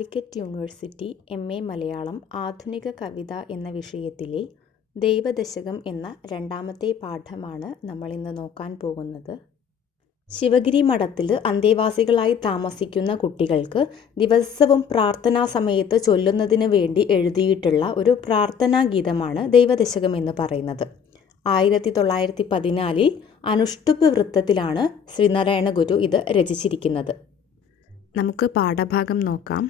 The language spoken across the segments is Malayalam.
Calicut university MA. മലയാളം ആധുനിക കവിത എന്ന വിഷയത്തിലെ ദൈവദശകം എന്ന രണ്ടാമത്തെ പാഠമാണ് നമ്മളിന്ന് നോക്കാൻ പോകുന്നത്. ശിവഗിരി മഠത്തിൽ അന്തേവാസികളായി താമസിക്കുന്ന കുട്ടികൾക്ക് ദിവസവും പ്രാർത്ഥനാ സമയത്ത് ചൊല്ലുന്നതിന് വേണ്ടി എഴുതിയിട്ടുള്ള ഒരു പ്രാർത്ഥനാ ഗീതമാണ് ദൈവദശകം എന്ന് പറയുന്നത്. 1914 അനുഷ്ടുപ്പ് വൃത്തത്തിലാണ് ശ്രീനാരായണ ഗുരു ഇത് രചിച്ചിരിക്കുന്നത്. നമുക്ക് പാഠഭാഗം നോക്കാം.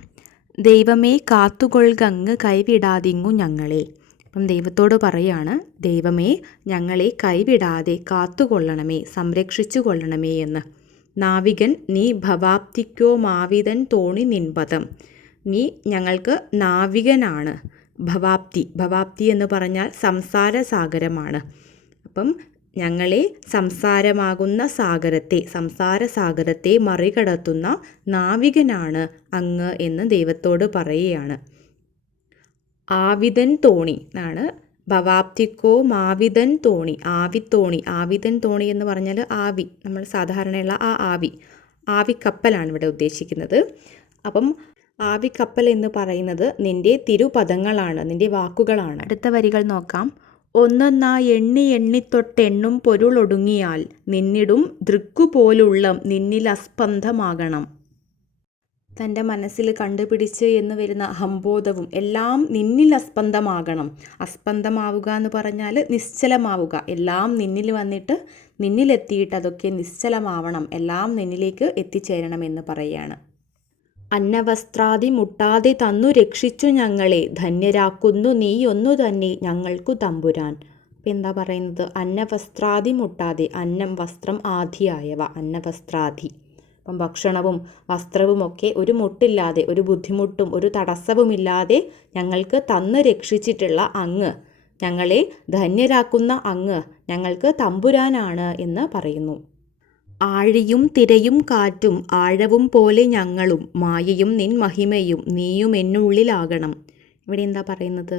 ദൈവമേ കാത്തുകൊൾകങ്ങ് കൈവിടാതിങ്ങു ഞങ്ങളെ. അപ്പം ദൈവത്തോട് പറയാണ്, ദൈവമേ ഞങ്ങളെ കൈവിടാതെ കാത്തുകൊള്ളണമേ, സംരക്ഷിച്ചു കൊള്ളണമേ എന്ന്. നാവികൻ നീ ഭവാപ്തിക്കോ മാവിതൻ തോണി നിൻപദം. നീ ഞങ്ങൾക്ക് നാവികനാണ്. ഭവാപ്തി എന്ന് പറഞ്ഞാൽ സംസാര സാഗരമാണ്. അപ്പം ഞങ്ങളെ സംസാര സാഗരത്തെ മറികടത്തുന്ന നാവികനാണ് അങ്ങ് എന്ന് ദൈവത്തോട് പറയുകയാണ്. ആവിതൻ തോണി എന്നാണ് ഭവാപ്തിക്കോ മാവിതൻ തോണി, ആവിതൻ തോണി എന്ന് പറഞ്ഞാൽ ആവി, നമ്മൾ സാധാരണയുള്ള ആ ആവിക്കപ്പലാണ് ഇവിടെ ഉദ്ദേശിക്കുന്നത്. അപ്പം ആവിക്കപ്പൽ എന്ന് പറയുന്നത് നിൻ്റെ തിരുപദങ്ങളാണ്, നിൻ്റെ വാക്കുകളാണ്. അടുത്ത വരികൾ നോക്കാം. ഒന്നൊന്നായി എണ്ണിത്തൊട്ടെണ്ണും പൊരുളൊടുങ്ങിയാൽ നിന്നിടും ദൃക്കുപോലുള്ളം നിന്നിൽ അസ്പന്ദമാകണം. തൻ്റെ മനസ്സിൽ കണ്ടുപിടിച്ച് എന്ന് വരുന്ന അഹംബോധവും എല്ലാം നിന്നിൽ അസ്പന്ദമാകണം. അസ്പന്ദമാവുക എന്ന് പറഞ്ഞാൽ നിശ്ചലമാവുക. എല്ലാം നിന്നിൽ വന്നിട്ട് നിന്നിലെത്തിയിട്ട് അതൊക്കെ നിശ്ചലമാവണം, എല്ലാം നിന്നിലേക്ക് എത്തിച്ചേരണം എന്ന് പറയുകയാണ്. അന്നവസ്ത്രാദി മുട്ടാതെ തന്നു രക്ഷിച്ചു ഞങ്ങളെ, ധന്യരാക്കുന്നു നീ ഒന്നു തന്നെ ഞങ്ങൾക്കു തമ്പുരാൻ. അപ്പം എന്താ പറയുന്നത്? അന്നവസ്ത്രാദി മുട്ടാതെ, അന്നം വസ്ത്രം ആദിയായവ, അന്നവസ്ത്രാദി. അപ്പം ഭക്ഷണവും വസ്ത്രവുമൊക്കെ ഒരു മുട്ടില്ലാതെ, ഒരു ബുദ്ധിമുട്ടും ഒരു തടസ്സവുമില്ലാതെ ഞങ്ങൾക്ക് തന്നു രക്ഷിച്ചിട്ടുള്ള അങ്ങ്, ഞങ്ങളെ ധന്യരാക്കുന്ന അങ്ങ് ഞങ്ങൾക്ക് തമ്പുരാനാണ് എന്ന് പറയുന്നു. ആഴിയും തിരയും കാറ്റും ആഴവും പോലെ ഞങ്ങളും, മായയും നിൻ മഹിമയും നീയും എന്നുള്ളിലാകണം. ഇവിടെ എന്താ പറയുന്നത്?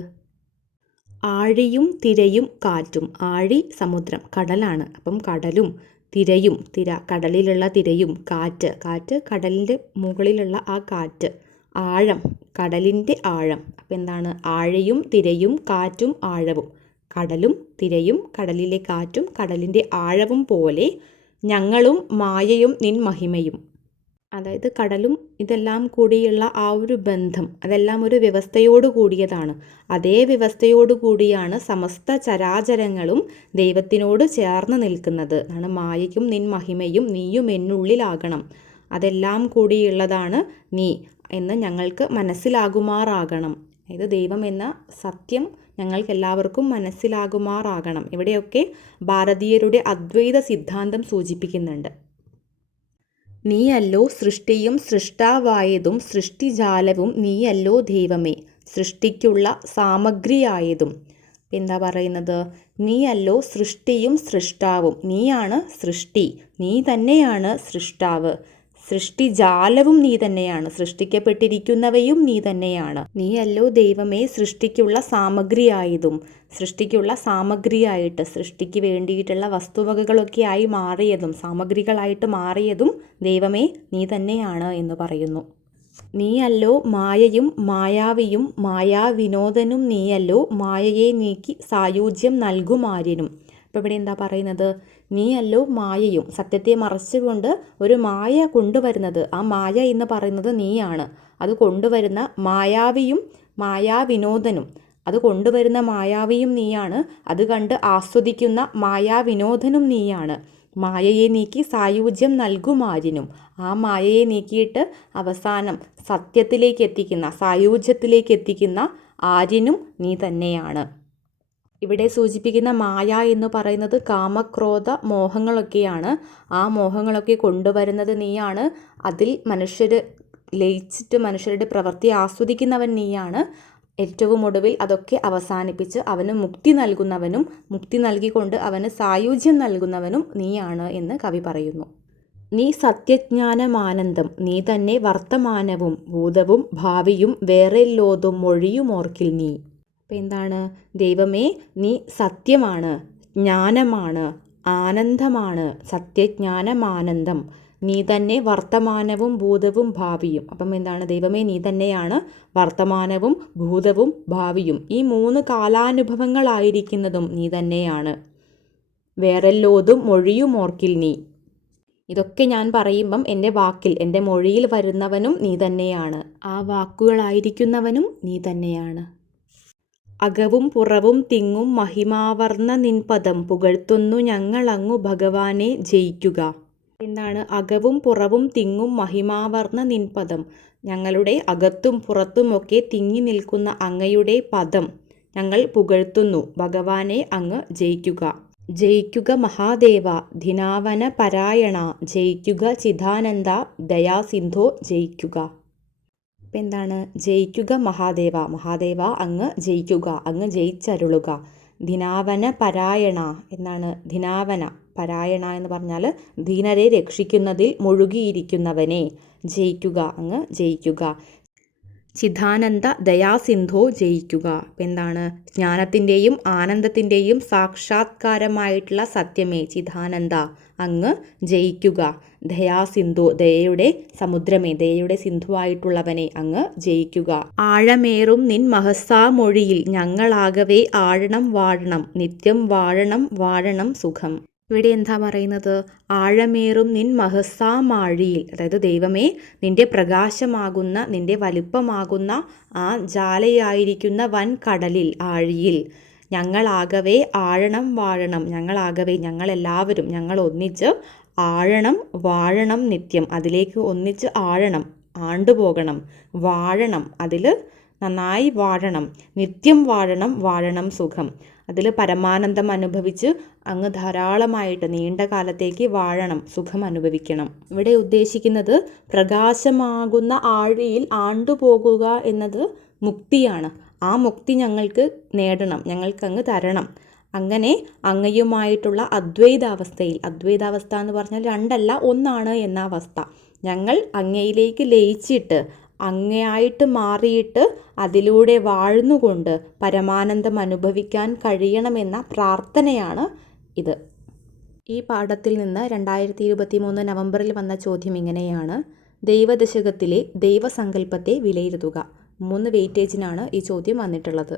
ആഴിയും തിരയും കാറ്റും. ആഴി സമുദ്രം, കടലാണ്. അപ്പം കടലും തിരയും, കടലിലുള്ള തിരയും, കാറ്റ് കടലിൻ്റെ മുകളിലുള്ള ആ കാറ്റ്, ആഴം കടലിൻ്റെ ആഴം. അപ്പം എന്താണ്? ആഴിയും തിരയും കാറ്റും ആഴവും. കടലും തിരയും കടലിലെ കാറ്റും കടലിൻ്റെ ആഴവും പോലെ ഞങ്ങളും മായയും നിൻ മഹിമയും. അതായത് കടലും ഇതെല്ലാം കൂടിയുള്ള ആ ഒരു ബന്ധം, അതെല്ലാം ഒരു വ്യവസ്ഥയോട് കൂടിയതാണ്. അതേ വ്യവസ്ഥയോട് കൂടിയാണ് സമസ്ത ചരാചരങ്ങളും ദൈവത്തിനോട് ചേർന്ന് നിൽക്കുന്നത്. അതാണ് മായയും നിൻ മഹിമയും നീയും എന്നുള്ളിലാകണം. അതെല്ലാം കൂടിയുള്ളതാണ് നീ എന്ന് ഞങ്ങൾക്ക് മനസ്സിലാകുമാറാകണം. അതായത് ദൈവം എന്ന സത്യം ഞങ്ങൾക്ക് എല്ലാവർക്കും മനസ്സിലാകുമാറാകണം. ഇവിടെയൊക്കെ ഭാരതീയരുടെ അദ്വൈത സിദ്ധാന്തം സൂചിപ്പിക്കുന്നുണ്ട്. നീയല്ലോ സൃഷ്ടിയും സൃഷ്ടാവായതും സൃഷ്ടിജാലവും നീയല്ലോ ദൈവമേ, സൃഷ്ടിക്കുള്ള സാമഗ്രിയായതും. എന്താ പറയുന്നത്? നീയല്ലോ സൃഷ്ടിയും സൃഷ്ടാവും. നീയാണ് സൃഷ്ടി, നീ തന്നെയാണ് സൃഷ്ടാവ്. സൃഷ്ടിജാലവും നീ തന്നെയാണ്, സൃഷ്ടിക്കപ്പെട്ടിരിക്കുന്നവയും നീ തന്നെയാണ്. നീയല്ലോ ദൈവമേ സൃഷ്ടിക്കുള്ള സാമഗ്രിയായതും, സൃഷ്ടിക്കുള്ള സാമഗ്രിയായിട്ട്, സൃഷ്ടിക്ക് വേണ്ടിയിട്ടുള്ള വസ്തുവകകളൊക്കെ ആയി മാറിയതും, സാമഗ്രികളായിട്ട് മാറിയതും ദൈവമേ നീ തന്നെയാണ് എന്ന് പറയുന്നു. നീയല്ലോ മായയും മായാവിയും മായാവിനോദനും, നീയല്ലോ മായയെ നീക്കി സായുജ്യം നൽകുമാര്യനും. അപ്പോൾ ഇവിടെ എന്താ പറയുന്നത്? നീയല്ലോ മായയും, സത്യത്തെ മറച്ചുകൊണ്ട് ഒരു മായ കൊണ്ടുവരുന്നത്, ആ മായ എന്ന് പറയുന്നത് നീയാണ്. അത് കൊണ്ടുവരുന്ന മായാവിയും മായാവിനോദനും, അത് കൊണ്ടുവരുന്ന മായാവിയും നീയാണ്. അത് കണ്ട് ആസ്വദിക്കുന്ന മായാവിനോദനും നീയാണ്. മായയെ നീക്കി സായുജ്യം നൽകുമാര്യനും, ആ മായയെ നീക്കിയിട്ട് അവസാനം സത്യത്തിലേക്ക് എത്തിക്കുന്ന, സായുജ്യത്തിലേക്ക് എത്തിക്കുന്ന ആര്യനും നീ തന്നെയാണ്. ഇവിടെ സൂചിപ്പിക്കുന്ന മായ എന്ന് പറയുന്നത് കാമക്രോധ മോഹങ്ങളൊക്കെയാണ്. ആ മോഹങ്ങളൊക്കെ കൊണ്ടുവരുന്നത് നീയാണ്. അതിൽ മനുഷ്യർ ലയിച്ചിട്ട് മനുഷ്യരുടെ പ്രവൃത്തി ആസ്വദിക്കുന്നവൻ നീയാണ്. ഏറ്റവും ഒടുവിൽ അതൊക്കെ അവസാനിപ്പിച്ച് അവന് മുക്തി നൽകുന്നവനും, മുക്തി നൽകിക്കൊണ്ട് അവന് സായുജ്യം നൽകുന്നവനും നീയാണ് എന്ന് കവി പറയുന്നു. നീ സത്യജ്ഞാനമാനന്ദം, നീ തന്നെ വർത്തമാനവും ഭൂതവും ഭാവിയും വേറെല്ലോതും മൊഴിയുമോർക്കിൽ നീ. അപ്പം എന്താണ്? ദൈവമേ നീ സത്യമാണ്, ജ്ഞാനമാണ്, ആനന്ദമാണ്. സത്യജ്ഞാനമാനന്ദം, നീ തന്നെ വർത്തമാനവും ഭൂതവും ഭാവിയും. അപ്പം എന്താണ്? ദൈവമേ നീ തന്നെയാണ് വർത്തമാനവും ഭൂതവും ഭാവിയും. ഈ 3 കാലാനുഭവങ്ങളായിരിക്കുന്നതും നീ തന്നെയാണ്. വേറെല്ലോതും മൊഴിയും ഓർക്കിൽ നീ. ഇതൊക്കെ ഞാൻ പറയുമ്പം എൻ്റെ വാക്കിൽ, എൻ്റെ മൊഴിയിൽ വരുന്നവനും നീ തന്നെയാണ്. ആ വാക്കുകളായിരിക്കുന്നവനും നീ തന്നെയാണ്. അകവും പുറവും തിങ്ങും മഹിമാവർണ്ണ നിൻപദം പുകഴ്ത്തുന്നു ഞങ്ങളങ്ങു ഭഗവാനെ ജയിക്കുക. എന്താണ്? അകവും പുറവും തിങ്ങും മഹിമാവർണ്ണ നിൻപദം. ഞങ്ങളുടെ അകത്തും പുറത്തുമൊക്കെ തിങ്ങി നിൽക്കുന്ന അങ്ങയുടെ പദം ഞങ്ങൾ പുകഴ്ത്തുന്നു. ഭഗവാനെ അങ്ങ് ജയിക്കുക. ജയിക്കുക മഹാദേവ ധിനാവന പരായണ, ജയിക്കുക ചിദാനന്ദ ദയാസിന്ധോ ജയിക്കുക. അപ്പം എന്താണ്? ജയിക്കുക മഹാദേവ, മഹാദേവ അങ്ങ് ജയിക്കുക, അങ്ങ് ജയിച്ചരുളുക. ധിനാവന പരായണ എന്നാണ്? ധിനാവന പരായണ എന്ന് പറഞ്ഞാൽ ദീനരെ രക്ഷിക്കുന്നതിൽ മുഴുകിയിരിക്കുന്നവനെ ജയിക്കുക, അങ്ങ് ജയിക്കുക. ചിദാനന്ദ ദയാസിന്ധോ ജയിക്കുക. എന്താണ്? ജ്ഞാനത്തിൻ്റെയും ആനന്ദത്തിൻ്റെയും സാക്ഷാത്കാരമായിട്ടുള്ള സത്യമേ ചിദാനന്ദ അങ്ങ് ജയിക്കുക. ദയാസിന്ധു ദയയുടെ സമുദ്രമേ, ദയയുടെ സിന്ധുവായിട്ടുള്ളവനെ അങ്ങ് ജയിക്കുക. ആഴമേറും നിൻ മഹസാമൊഴിയിൽ ഞങ്ങളാകവേ ആഴണം വാഴണം, നിത്യം വാഴണം വാഴണം സുഖം. ഇവിടെ എന്താ പറയുന്നത്? ആഴമേറും നിൻ മഹസാമാഴിയിൽ, അതായത് ദൈവമേ നിൻ്റെ പ്രകാശമാകുന്ന, നിൻ്റെ വലിപ്പമാകുന്ന ആ ജാലയായിരിക്കുന്ന വൻകടലിൽ, ആഴിയിൽ ഞങ്ങളാകവേ ആഴണം വാഴണം. ഞങ്ങളാകവേ, ഞങ്ങളെല്ലാവരും, ഞങ്ങൾ ഒന്നിച്ച് ആഴണം വാഴണം നിത്യം. അതിലേക്ക് ഒന്നിച്ച് ആഴണം, ആണ്ടുപോകണം. വാഴണം, അതിൽ നന്നായി വാഴണം. നിത്യം വാഴണം വാഴണം സുഖം. അതിൽ പരമാനന്ദം അനുഭവിച്ച് അങ്ങ് ധാരാളമായിട്ട് നീണ്ട കാലത്തേക്ക് വാഴണം, സുഖം അനുഭവിക്കണം. ഇവിടെ ഉദ്ദേശിക്കുന്നത് പ്രകാശമാകുന്ന ആഴിയിൽ ആണ്ടുപോകുക എന്നത് മുക്തിയാണ്. ആ മുക്തി ഞങ്ങൾക്ക് നേടണം, ഞങ്ങൾക്കങ്ങ് തരണം. അങ്ങനെ അങ്ങയുമായിട്ടുള്ള അദ്വൈതാവസ്ഥയിൽ, അദ്വൈതാവസ്ഥ എന്ന് പറഞ്ഞാൽ രണ്ടല്ല ഒന്നാണ് എന്ന അവസ്ഥ, ഞങ്ങൾ അങ്ങയിലേക്ക് ലയിച്ചിട്ട് അങ്ങയായിട്ട് മാറിയിട്ട് അതിലൂടെ വാഴ്ന്നുകൊണ്ട് പരമാനന്ദം അനുഭവിക്കാൻ കഴിയണമെന്ന പ്രാർത്ഥനയാണ് ഇത്. ഈ പാഠത്തിൽ നിന്ന് 2023 നവംബറിൽ വന്ന ചോദ്യം ഇങ്ങനെയാണ്: ദൈവദശകത്തിലെ ദൈവസങ്കല്പത്തെ വിലയിരുത്തുക. 3 വെയിറ്റേജിനാണ് ഈ ചോദ്യം വന്നിട്ടുള്ളത്.